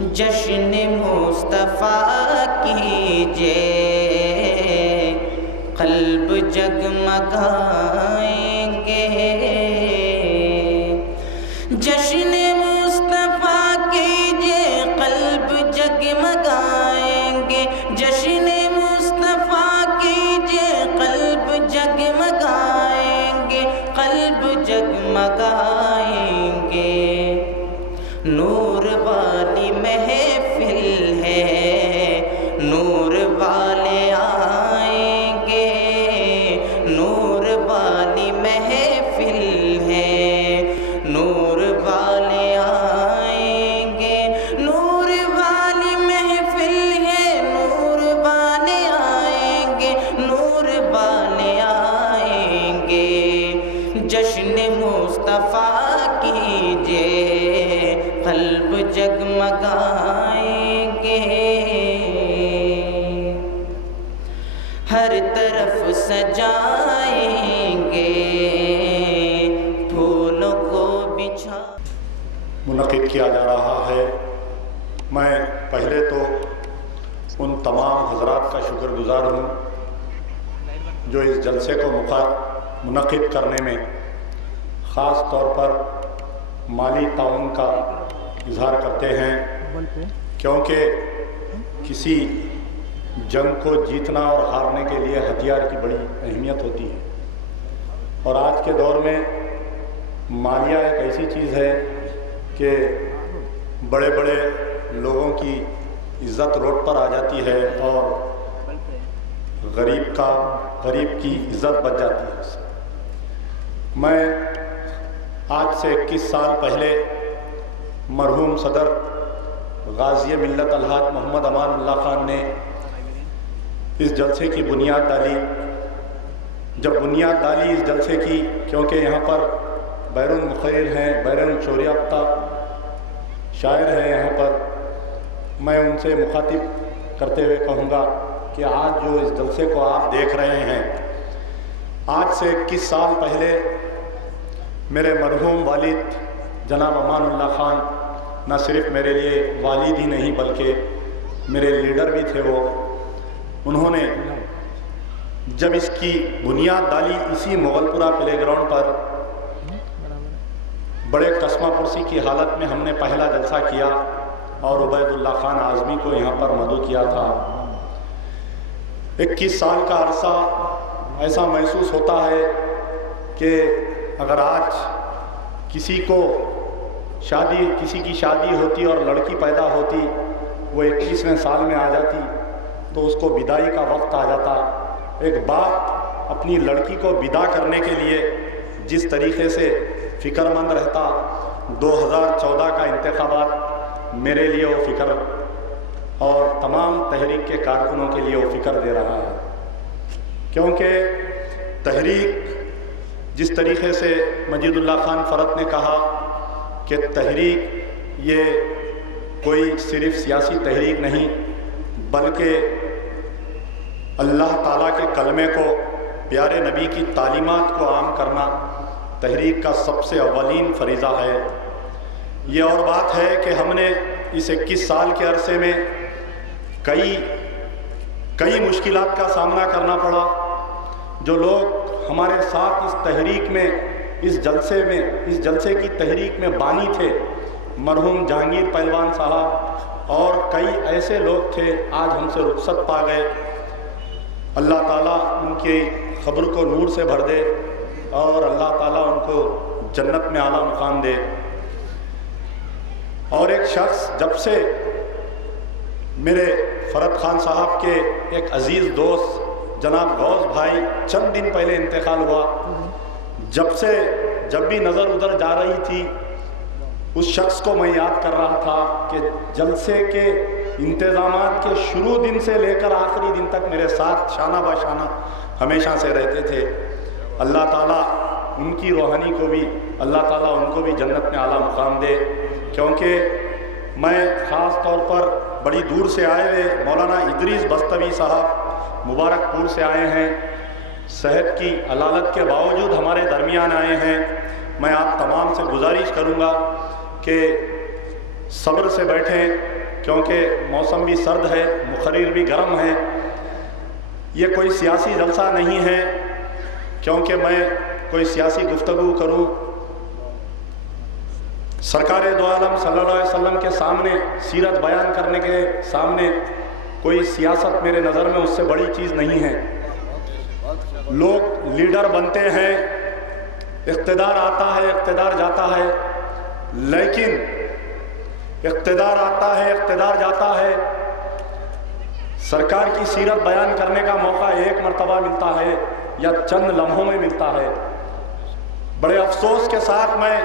جشن مصطفیٰ کیجئے، قلب جگمگائیں گے۔ جشن مصطفیٰ کیجئے، قلب جگمگائیں گے۔ جشن مصطفیٰ کیجئے، قلب جگمگائیں گے، قلب جگمگائیں گے۔ نور والی محفل ہے، نور والے آئیں گے۔ نور والی محفل ہے، نور والے آئیں گے۔ نور والی محفل ہے، نور والے آئیں گے، نور والے آئیں گے۔ جشن مصطفیٰ کیجئے، قلب جگمگائیں گے۔ ہر طرف سجائیں گے، پھولوں کو بچھا۔ منعقد کیا جا رہا ہے۔ میں پہلے تو ان تمام حضرات کا شکر گزار ہوں جو اس جلسے کو منعقد کرنے میں خاص طور پر مالی تعاون کا اظہار کرتے ہیں، کیونکہ کسی جنگ کو جیتنا اور ہارنے کے لیے ہتھیار کی بڑی اہمیت ہوتی ہے، اور آج کے دور میں مالیہ ایک ایسی چیز ہے کہ بڑے بڑے لوگوں کی عزت روڈ پر آ جاتی ہے اور غریب کی عزت بچ جاتی ہے۔ میں آج سے 21 سال پہلے مرحوم صدر غازی ملت الحاج محمد امان اللہ خان نے اس جلسے کی بنیاد ڈالی۔ جب بنیاد ڈالی اس جلسے کی، کیونکہ یہاں پر بیرون مقرر ہیں، بیرون شعور یافتہ شاعر ہیں یہاں پر، میں ان سے مخاطب کرتے ہوئے کہوں گا کہ آج جو اس جلسے کو آپ دیکھ رہے ہیں، آج سے 21 سال پہلے میرے مرحوم والد جناب امان اللہ خان نہ صرف میرے لیے والد ہی نہیں بلکہ میرے لیڈر بھی تھے۔ انہوں نے جب اس کی بنیاد ڈالی، اسی مغل پورہ پلے گراؤنڈ پر بڑے قسمہ پرسی کی حالت میں ہم نے پہلا جلسہ کیا اور عبید اللہ خان اعظمی کو یہاں پر مدعو کیا تھا۔ 21 سال کا عرصہ ایسا محسوس ہوتا ہے کہ اگر آج کسی کی شادی ہوتی اور لڑکی پیدا ہوتی، وہ 21ویں سال میں آ جاتی تو اس کو بدائی کا وقت آ جاتا۔ ایک باپ اپنی لڑکی کو ودا کرنے کے لیے جس طریقے سے فکر مند رہتا، 2014 کا انتخابات میرے لیے وہ فکر اور تمام تحریک کے کارکنوں کے لیے وہ فکر دے رہا ہے، کیونکہ تحریک جس طریقے سے مجید اللہ خان فرت نے کہا کہ تحریک یہ کوئی صرف سیاسی تحریک نہیں بلکہ اللہ تعالیٰ کے کلمے کو، پیارے نبی کی تعلیمات کو عام کرنا تحریک کا سب سے اولین فریضہ ہے۔ یہ اور بات ہے کہ ہم نے اس 21 سال کے عرصے میں کئی مشکلات کا سامنا کرنا پڑا۔ جو لوگ ہمارے ساتھ اس تحریک میں، اس جلسے کی تحریک میں بانی تھے، مرحوم جہانگیر پہلوان صاحب اور کئی ایسے لوگ تھے، آج ہم سے رخصت پا گئے۔ اللہ تعالیٰ ان کی قبر کو نور سے بھر دے اور اللہ تعالیٰ ان کو جنت میں اعلیٰ مقام دے۔ اور ایک شخص، جب سے میرے فرت خان صاحب کے ایک عزیز دوست جناب غوث بھائی چند دن پہلے انتقال ہوا، جب بھی نظر ادھر جا رہی تھی اس شخص کو میں یاد کر رہا تھا کہ جلسے کے انتظامات کے شروع دن سے لے کر آخری دن تک میرے ساتھ شانہ بہ شانہ ہمیشہ سے رہتے تھے۔ اللہ تعالیٰ ان کی روحانی کو بھی، اللہ تعالیٰ ان کو بھی جنت میں اعلیٰ مقام دے، کیونکہ میں خاص طور پر بڑی دور سے آئے ہوئے مولانا ادریس بستوی صاحب مبارک پور سے آئے ہیں، صحت کی علالت کے باوجود ہمارے درمیان آئے ہیں۔ میں آپ تمام سے گزارش کروں گا کہ صبر سے بیٹھیں کیونکہ موسم بھی سرد ہے، مقرر بھی گرم ہے، یہ کوئی سیاسی جلسہ نہیں ہے کیونکہ میں کوئی سیاسی گفتگو کروں۔ سرکار دو عالم صلی اللہ علیہ وسلم کے سامنے سیرت بیان کرنے کے سامنے کوئی سیاست میرے نظر میں اس سے بڑی چیز نہیں ہے۔ لوگ لیڈر بنتے ہیں، اقتدار آتا ہے، اقتدار جاتا ہے، لیکن اقتدار آتا ہے، اقتدار جاتا ہے، سرکار کی سیرت بیان کرنے کا موقع ایک مرتبہ ملتا ہے یا چند لمحوں میں ملتا ہے۔ بڑے افسوس کے ساتھ میں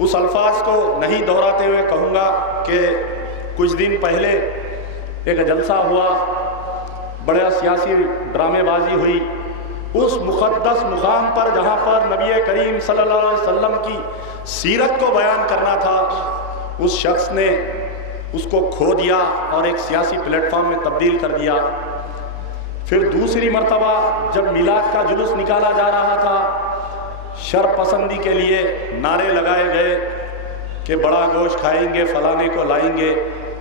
اس الفاظ کو نہیں دہراتے ہوئے کہوں گا کہ کچھ دن پہلے ایک جلسہ ہوا، بڑا سیاسی ڈرامے بازی ہوئی، اس مقدس مقام پر جہاں پر نبی کریم صلی اللہ علیہ وسلم کی سیرت کو بیان کرنا تھا، اس شخص نے اس کو کھو دیا اور ایک سیاسی پلیٹ فارم میں تبدیل کر دیا۔ پھر دوسری مرتبہ جب میلاد کا جلوس نکالا جا رہا تھا، شر پسندی کے لیے نعرے لگائے گئے کہ بڑا گوشت کھائیں گے، فلانے کو لائیں گے۔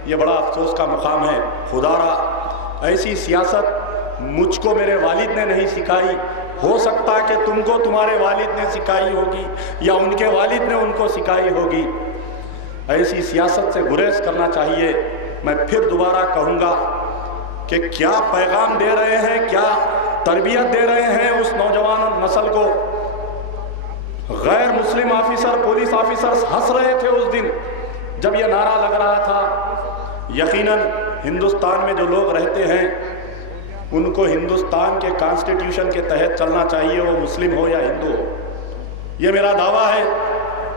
یہ بڑا افسوس کا مقام ہے۔ خدا را ایسی سیاست مجھ کو میرے والد نے نہیں سکھائی، ہو سکتا کہ تم کو تمہارے والد نے سکھائی ہوگی یا ان کے والد نے ان کو سکھائی ہوگی۔ ایسی سیاست سے گریز کرنا چاہیے۔ میں پھر دوبارہ کہوں گا کہ کیا پیغام دے رہے ہیں، کیا تربیت دے رہے ہیں اس نوجوان نسل کو۔ غیر مسلم آفیسر، پولیس آفیسر ہنس رہے تھے اس دن جب یہ نعرہ لگ رہا تھا۔ یقیناً ہندوستان میں جو لوگ رہتے ہیں ان کو ہندوستان کے کانسٹیٹیوشن کے تحت چلنا چاہیے، وہ مسلم ہو یا ہندو ہو۔ یہ میرا دعویٰ ہے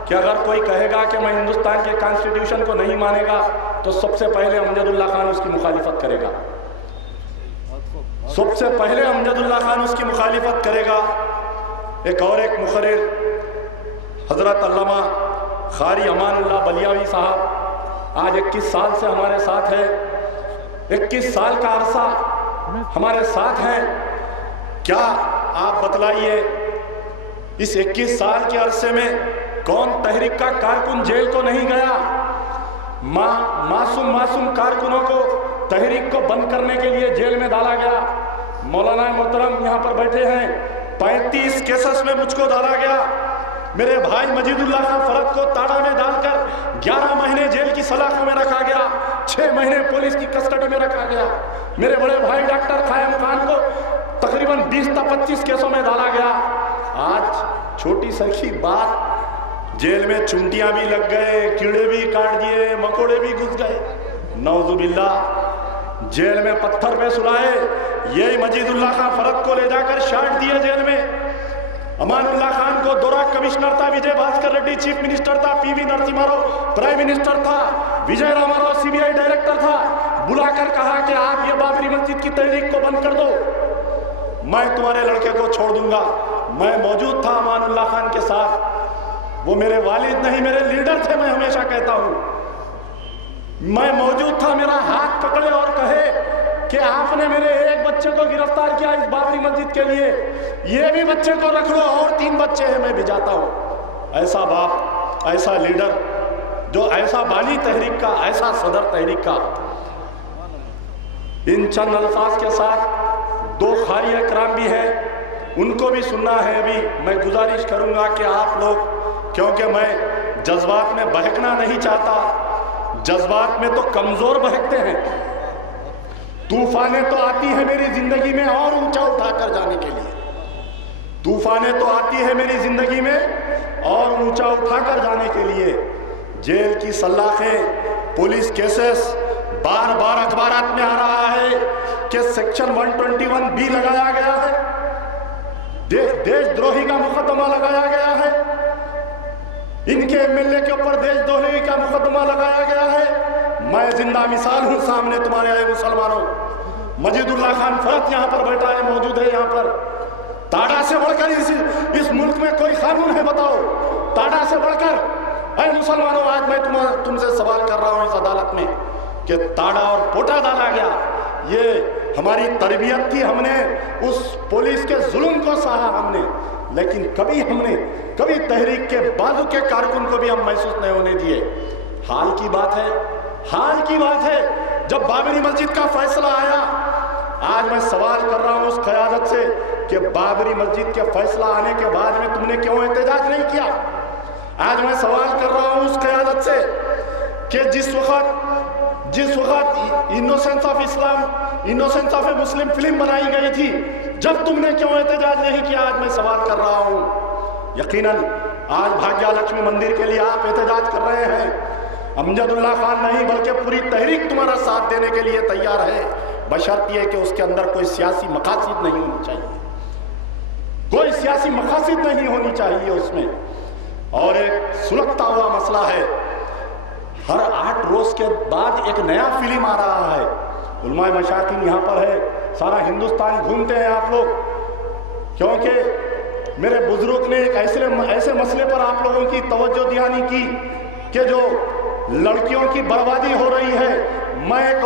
کہ اگر کوئی کہے گا کہ میں ہندوستان کے کانسٹیٹیوشن کو نہیں مانے گا تو سب سے پہلے امجد اللہ خان اس کی مخالفت کرے گا، سب سے پہلے امجد اللہ خان اس کی مخالفت کرے گا۔ ایک اور ایک مقرر حضرت علامہ قاری امان اللہ بلیاوی صاحب آج 21 سال سے ہمارے ساتھ ہے، 21 سال کا عرصہ ہمارے ساتھ ہیں۔ کیا آپ بتلائیے اس 21 سال کے عرصے میں کون تحریک کا کارکن جیل کو نہیں گیا؟ معصوم کارکنوں کو تحریک کو بند کرنے کے لیے جیل میں ڈالا گیا۔ مولانا محترم یہاں پر بیٹھے ہیں، 35 کیسز میں مجھ کو ڈالا گیا۔ میرے بھائی مجید اللہ خان فرد کو تاڑا میں ڈال کر 11 مہینے جیل کی سلاخوں میں رکھا گیا، 6 مہینے پولیس کی کسٹڈی میں رکھا گیا۔ میرے بڑے بھائی ڈاکٹر قائم خان کو تقریباً 20 تا 25 کیسوں میں ڈالا گیا۔ آج چھوٹی سرخی بات، جیل میں چونٹیاں بھی لگ گئے، کیڑے بھی کاٹ دیے، مکوڑے بھی گھس گئے، نعوذ باللہ۔ جیل میں پتھر پہ سلائے، یہی مجید اللہ خان فرد کو لے جا کر شاٹ دیے جیل میں۔ امان اللہ خان کو دورہ کمشنر تھا، وجے بھاسکر ریڈی چیف منسٹر تھا، پی وی نرسمہا راؤ پرائم منسٹر تھا، وجے راما راؤ سی بی آئی ڈائریکٹر تھا۔ بلا کر کہا کہ آپ یہ بابری مسجد کی تحریک کو بند کر دو، میں تمہارے لڑکے کو چھوڑ دوں گا۔ میں موجود تھا امان اللہ خان کے ساتھ، وہ میرے والد نہیں میرے لیڈر تھے، میں ہمیشہ کہتا ہوں میں موجود تھا۔ میرا ہاتھ پکڑے اور کہے کہ آپ نے میرے ایک بچے کو گرفتار کیا اس بابری مسجد کے لیے، یہ بھی بچے کو رکھ لو، اور 3 بچے ہیں، میں بھی جاتا ہوں۔ ایسا باپ، ایسا لیڈر، جو ایسا بانی تحریک کا، ایسا صدر تحریک کا۔ ان چند الفاظ کے ساتھ 2 قاری اکرام بھی ہیں، ان کو بھی سننا ہے۔ ابھی میں گزارش کروں گا کہ آپ لوگ، کیونکہ میں جذبات میں بہکنا نہیں چاہتا، جذبات میں تو کمزور بہکتے ہیں۔ طوفانیں تو آتی ہیں میری زندگی میں اور اونچا اٹھا کر جانے کے لیے، طوفانیں تو آتی ہے میری زندگی میں اور اونچا اٹھا کر جانے کے لیے۔ جیل کی سلاخیں، پولیس کیسز، بار بار اخبارات میں آ رہا ہے کہ سیکشن 121 بھی لگایا گیا ہے، دیش دروہی کا مقدمہ لگایا گیا ہے، ان کے ایم ایل اے کے اوپر دیش دروہی کا مقدمہ لگایا گیا ہے۔ میں زندہ مثال ہوں سامنے تمہارے آئے مسلمانوں۔ مجید اللہ خان فرد یہاں پر بیٹھا ہے، موجود ہے یہاں پر۔ تاڑا سے بڑھ کر اس ملک میں کوئی قانون ہے؟ بتاؤ، تاڑا سے بڑھ کر۔ اے مسلمانوں، آج میں تم سے سوال کر رہا ہوں اس عدالت میں کہ تاڑا اور پوٹا ڈالا گیا، یہ ہماری تربیت تھی، ہم نے اس پولیس کے ظلم کو سہا ہم نے، لیکن کبھی تحریک کے بازو کے کارکن کو بھی ہم محسوس نہیں ہونے دیے۔ حال کی بات ہے، حال کی بات ہے جب بابری مسجد کا فیصلہ آیا، آج میں سوال کر رہا ہوں اس قیادت سے کہ بابری مسجد کے فیصلہ آنے کے بعد میں تم نے کیوں احتجاج نہیں کیا؟ آج میں سوال کر رہا ہوں اس قیادت سے کہ جس وقت innocence of Islam, innocence of a Muslim film بنائی گئی تھی، جب تم نے کیوں احتجاج نہیں کیا؟ آج میں سوال کر رہا ہوں۔ یقیناً آج بھاگیہ لکشمی مندر کے لیے آپ احتجاج کر رہے ہیں، امجد اللہ خان نہیں بلکہ پوری تحریک تمہارا ساتھ دینے کے لیے تیار ہے، بشرط یہ کہ اس کے اندر کوئی سیاسی مقاصد نہیں ہونی چاہیے، کوئی سیاسی مقاصد نہیں ہونی چاہیے اس میں۔ اور ایک سلگتا ہوا مسئلہ ہے، ہر 8 روز کے بعد ایک نیا فلم آ رہا ہے۔ علماء مشاکین یہاں پر ہے، سارا ہندوستان گھومتے ہیں آپ لوگ، کیونکہ میرے بزرگ نے ایک ایسے مسئلے پر آپ لوگوں کی توجہ دہانی کی کہ جو لڑکیوں کی بربادی ہو رہی ہے۔ میں ایک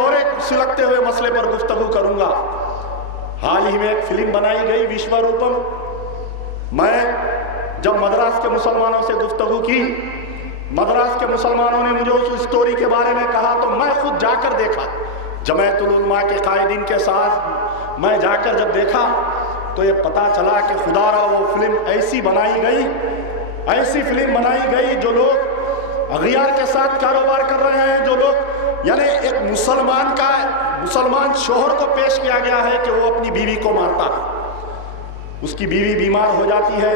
سلگتے ہوئے مسئلے پر گفتگو کروں گا۔ حال ہی میں ایک فلم بنائی گئی وشوا روپم۔ میں جب مدراس کے مسلمانوں سے گفتگو کی، مدراس کے مسلمانوں نے مجھے اس اسٹوری کے بارے میں کہا تو میں خود جا کر دیکھا، جمعیت العلماء کے قائدین کے ساتھ میں جا کر جب دیکھا تو یہ پتا چلا کہ خدا را وہ فلم ایسی فلم بنائی گئی جو لوگ اغیار کے ساتھ کاروبار کر رہے ہیں، جو لوگ یعنی ایک مسلمان شوہر کو پیش کیا گیا ہے کہ وہ اپنی بیوی کو مارتا ہے، اس کی بیوی بیمار ہو جاتی ہے،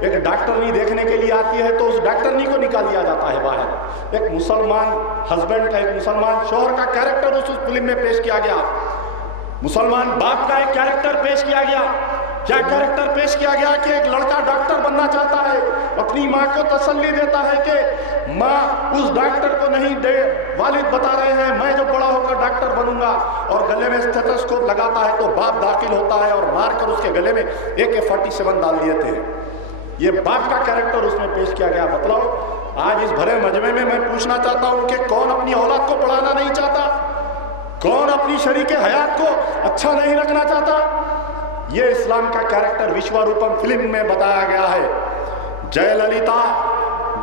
ایک ڈاکٹرنی دیکھنے کے لیے آتی ہے تو اس ڈاکٹرنی کو نکال دیا جاتا ہے باہر۔ ایک مسلمان ہسبینڈ کا، ایک مسلمان شوہر کا کیریکٹر اس فلم میں پیش کیا گیا، مسلمان باپ کا ایک کیریکٹر پیش کیا گیا۔ کیا کیریکٹر پیش کیا گیا کہ ایک لڑکا ڈاکٹر بننا چاہتا ہے، اپنی ماں کو تسلی دیتا ہے کہ ماں اس ڈاکٹر کو نہیں دے، والد بتا رہے ہیں میں جو بڑا ہو کر ڈاکٹر بنوں گا، اور گلے میں اسٹیتھوسکوپ لگاتا ہے تو باپ داخل ہوتا ہے اور مار کر اس کے گلے میں AK-47 ڈال دیتے ہیں۔ یہ باپ کا کیریکٹر اس میں پیش کیا گیا۔ مطلب آج اس بھرے مجمع میں پوچھنا چاہتا ہوں کہ کون اپنی اولاد کو پڑھانا نہیں چاہتا؟ کون اپنی شریک حیات کو اچھا نہیں رکھنا چاہتا؟ یہ اسلام کا کیریکٹر وشوا روپم فلم میں بتایا گیا ہے۔ جے للیتا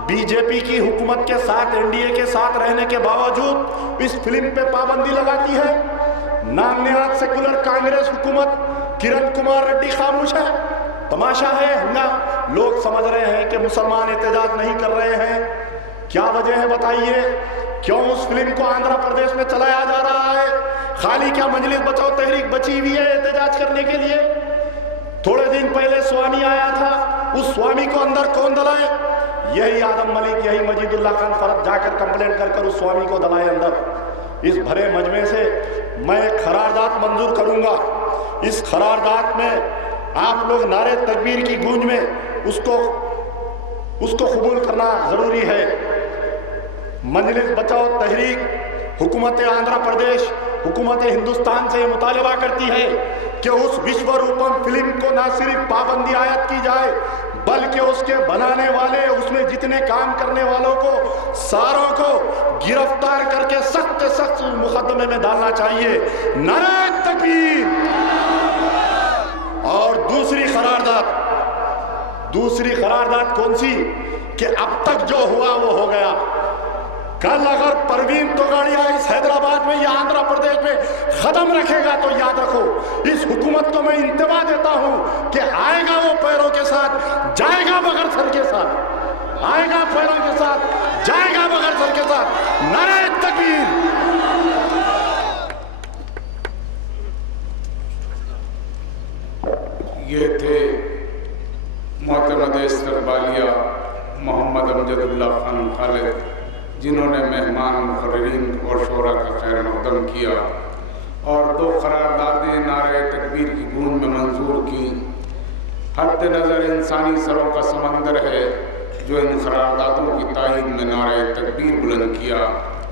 BJP کی حکومت کے ساتھ، NDA کے ساتھ رہنے کے باوجود اس فلم پہ پابندی لگاتی ہے۔ نام نہاد سیکولر کانگریس حکومت کرن کمار ریڈی خاموش ہے۔ تماشا ہے، لوگ سمجھ رہے ہیں کہ مسلمان احتجاج نہیں کر رہے ہیں۔ کیا وجہ ہے بتائیے؟ کیوں اس فلم کو آندھرا پردیش میں چلایا جا رہا ہے؟ خالی کیا مجلس بچاؤ تحریک بچی ہوئی ہے احتجاج کرنے کے لیے؟ تھوڑے دن پہلے سوامی آیا تھا، اس سوامی کو اندر کون دلائے؟ یہی آدم ملک، یہی مجید اللہ خان فرد جا کر کمپلینٹ کر اس سوامی کو دلائے اندر۔ اس بھرے مجمع سے میں ایک قرارداد منظور کروں گا۔ اس قرارداد میں آپ لوگ نعرے تکبیر کی گونج میں اس کو قبول کرنا ضروری ہے۔ مجلس بچاؤ تحریک حکومت آندھرا پردیش، حکومت ہندوستان سے یہ مطالبہ کرتی ہے کہ اس وشوا روپم فلم کو نہ صرف پابندی عائد کی جائے بلکہ اس کے بنانے والے، اس میں جتنے کام کرنے والوں کو ساروں کو گرفتار کر کے سخت سے سخت مقدمے میں ڈالنا چاہیے۔ نعرہ تکبیر! اور دوسری قرارداد کون سی؟ کہ اب تک جو ہوا وہ ہو گیا۔ کل اگر پروین توگاڑیا اس حیدرآباد میں یا آندھرا پردیش میں قدم رکھے گا تو یاد رکھو، اس حکومت کو میں انتباہ دیتا ہوں کہ آئے گا وہ پیروں کے ساتھ، جائے گا بغیر سر کے ساتھ، آئے گا پیروں کے ساتھ، جائے گا بغیر سر کے ساتھ۔ نعرہ تکبیر! یہ تھے معتمد استقبالیہ محمد امجد اللہ خان خالد، جنہوں نے مہمان، مقررین اور شعراء کا خیر مقدم کیا اور 2 قراردادیں نعرہ تکبیر کی گونج میں منظور کی۔ حد نظر انسانی سروں کا سمندر ہے جو ان قراردادوں کی تائید میں نعرہ تکبیر بلند کیا۔